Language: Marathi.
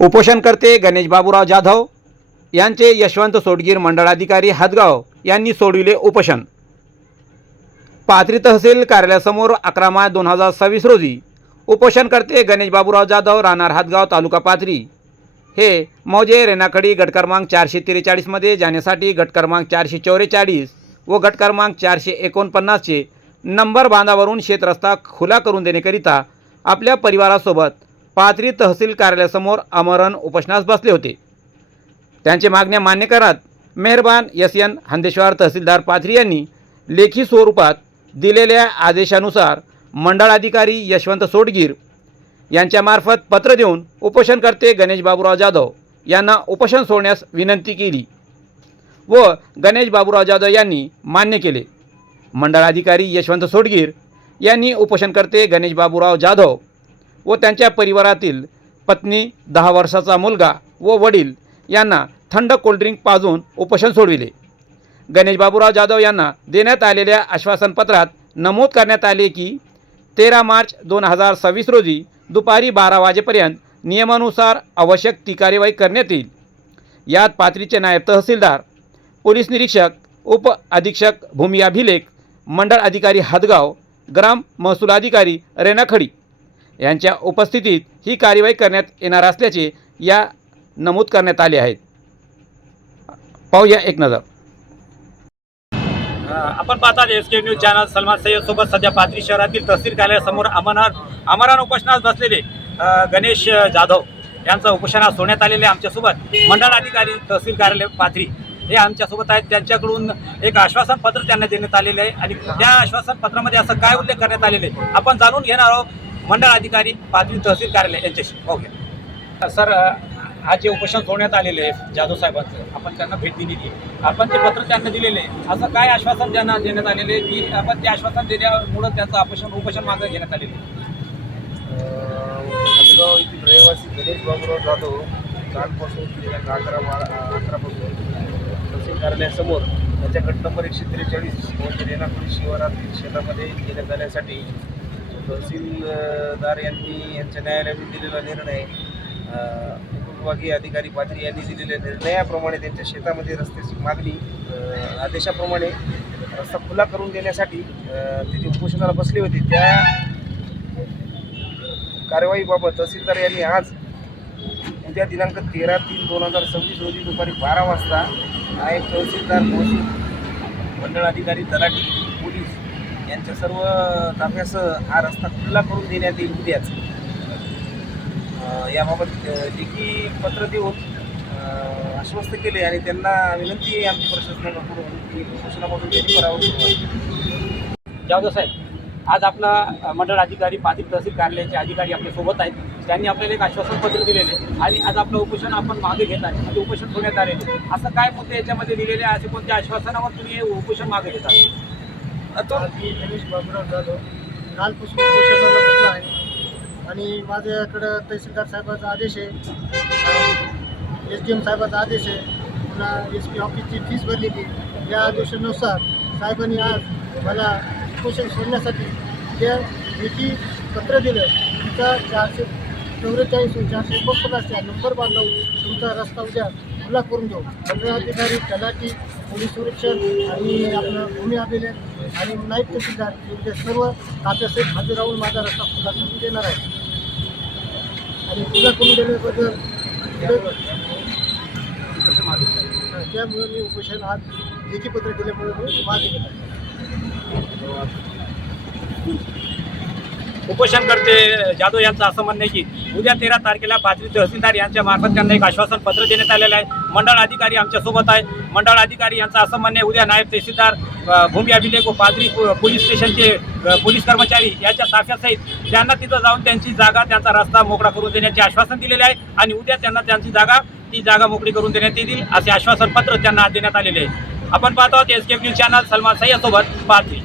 उपोषणकर्ते गणेश बाबूराव जाधव यांचे यशवंत सोडगीर मंडळाधिकारी हदगाव यांनी सोडविले उपोषण। पाथरी तहसील कार्यालयासमोर 11 मार्च 2026 रोजी उपोषणकर्ते गणेश बाबूराव जाधव राहणार हदगाव तालुका पाथरी हे मौजे रेणाखडी गट क्रमांक 443 मध्ये जाण्यासाठी गट क्रमांक 444 व गट क्रमांक 449 चे नंबर बांधावरून शेत रस्ता खुला करून देण्याकरिता आपल्या परिवारासोबत पाथरी तहसील कार्यालयासमोर आमरण उपोषणास बसले होते। त्यांचे मागण्या मान्य करत मेहरबान SN हंदेश्वर तहसीलदार पाथरी यांनी लेखी स्वरूपात दिलेल्या आदेशानुसार मंडळाधिकारी यशवंत सोडगीर यांच्यामार्फत पत्र देऊन उपोषणकर्ते गणेश बाबूराव जाधव यांना उपोषण सोडण्यास विनंती केली व गणेश बाबूराव जाधव यांनी मान्य केले। मंडळाधिकारी यशवंत सोडगीर यांनी उपोषणकर्ते गणेश बाबूराव जाधव व त्यांच्या परिवारातील पत्नी 10 वर्षाचा मुलगा व वडील यांना थंड कोल्ड्रिंक पाजून उपोषण सोडविले। गणेश बाबूराव जाधव यांना देण्यात आलेल्या आश्वासनपत्रात नमूद करण्यात आले की 13 मार्च 2026 रोजी दुपारी 12 वाजेपर्यंत नियमानुसार आवश्यक ती कार्यवाही करण्यात येईल। यात पाथरीचे नायब तहसीलदार, पोलीस निरीक्षक, उप अधीक्षक भूमी अभिलेख, मंडळ अधिकारी हदगाव, ग्राम महसूल अधिकारी रेणाखडी यांच्या उपस्थितीत ही कार्यवाही करण्यात येणार असल्याचे या नमूद करण्यात आले आहे। पाहूया एक नजर। आपण पाहतात SK news channel Salman Sayyed सोबत सध्या पाथरी शहरातील तहसील कार्यालयासमोर आमरण उपोषणास बसलेले गणेश जाधव यांचं उपोषण सोडण्यात आलेले आमच्यासोबत मंडळ अधिकारी तहसील कार्यालय पाथरी हे आमच्यासोबत आहेत। त्यांच्याकडून एक आश्वासन पत्र त्यांना देण्यात आलेले आहे आणि त्या आश्वासन पत्रामध्ये असं काय उल्लेख करण्यात आलेले आपण जाणून घेणार आहोत मंडळ अधिकारी पाथरी तहसील कार्यालय यांच्याशी। पाहूया सर, आज जे उपोषण सोडण्यात आलेले आहे जाधव साहेबांचं, आपण त्यांना भेट दिलेली आहे, आपण ते पत्र त्यांना दिलेले आहे, असं काय आश्वासन त्यांना देण्यात आलेले आहे की आपण ते आश्वासन देण्यामुळं त्यांचं उपोषण मागे घेण्यात आलेलं आहे? हदगाव येथील रहिवासी गणेश बाबूराव जाधव कालपासून 11 पासून तहसील कार्यालयासमोर त्याच्या गट नंबर 143 म्हणजे रेणाखडी शिवारातील शेतामध्ये गेल्या जाण्यासाठी तहसीलदार यांनी यांच्या न्यायालयाने दिलेला निर्णय, उपविभागीय अधिकारी पाथरी यांनी दिलेल्या निर्णयाप्रमाणे त्यांच्या शेतामध्ये रस्त्याची मागणी आदेशाप्रमाणे रस्ता खुला करून देण्यासाठी ते जे उपोषणाला बसले होते त्या कारवाईबाबत तहसीलदार यांनी आज उद्या दिनांक 13/3/2026 रोजी दुपारी 12 वाजता नायब तहसीलदार महसूल, मंडळ अधिकारी, तलाठी, पोलीस यांच्या सर्व ताफ्यासह हा रस्ता खुला करून देण्यात येईल उद्याच। याबाबत लेखी पत्र देऊन आश्वस्त केले आणि त्यांना विनंती आहे आमची प्रशासनाकडून की उपोषणापासून त्यांनी परावृत्त व्हावे। जाधव साहेब, आज आपला मंडळ अधिकारी पाथरी तहसील कार्यालयाचे अधिकारी आपल्यासोबत आहेत, त्यांनी आपल्याला एक आश्वासन पत्र दिलेले आणि आज आपलं उपोषण आपण मागे घेत आहे म्हणजे उपोषण सोडण्यात आलेले, असं काय मुद्दे याच्यामध्ये दिलेले, असे कोणत्या आश्वासनावर तुम्ही हे उपोषण मागे घेत आहे? आता मी गणेश बाबूराव जाधव कालपासून उपोषणाला बसलो आहे आणि माझ्याकडं तहसीलदार साहेबाचा आदेश आहे, SDM साहेबाचा आदेश आहे, पुन्हा SP ऑफिसची फीस भरलेली, या आदेशानुसार साहेबांनी आज मला उपोषण सोडण्यासाठी जे लेखी पत्र दिलं तुमचा 444 व 449 या नंबर बांधून तुमचा रस्ता उद्या खुला करून देऊ। मंडळाधिकारी, तलाठी, पोलीस निरीक्षक आणि आपलं भूमी अभिलेख आणि नायब तहसीलदार उद्या सर्व ताफ्यासहित हजर राहून माझा रस्ता खुला करून देणार आहे आणि खुला करून देण्याबद्दल त्यामुळे मी उपोषण आज लेखी पत्र दिल्यामुळे मी मागे घेत आहे। उपोषणकर्ते जाधव यांचं असं म्हणणं आहे की उद्या 13 तारखेला पाथरी तहसीलदार यांच्या मार्फत त्यांना एक आश्वासन पत्र देण्यात आलेलं आहे। मंडळ अधिकारी आमच्यासोबत आहे, मंडळ अधिकारी यांचं असं म्हणणं आहे उद्या नायब तहसीलदार, भूमी अभिलेख व पाथरी पोलीस स्टेशनचे पोलीस कर्मचारी याच्या ताफ्यासहित त्यांना तिथं जाऊन त्यांची जागा, त्यांचा रस्ता मोकळा करून देण्याचे आश्वासन दिलेले आहे आणि उद्या त्यांना त्यांची जागा मोकळी करून देण्यात येईल असे आश्वासन पत्र त्यांना देण्यात आलेले आहे। आपण पाहतो SK news channel Salman Sayyed सोबत पाथरी।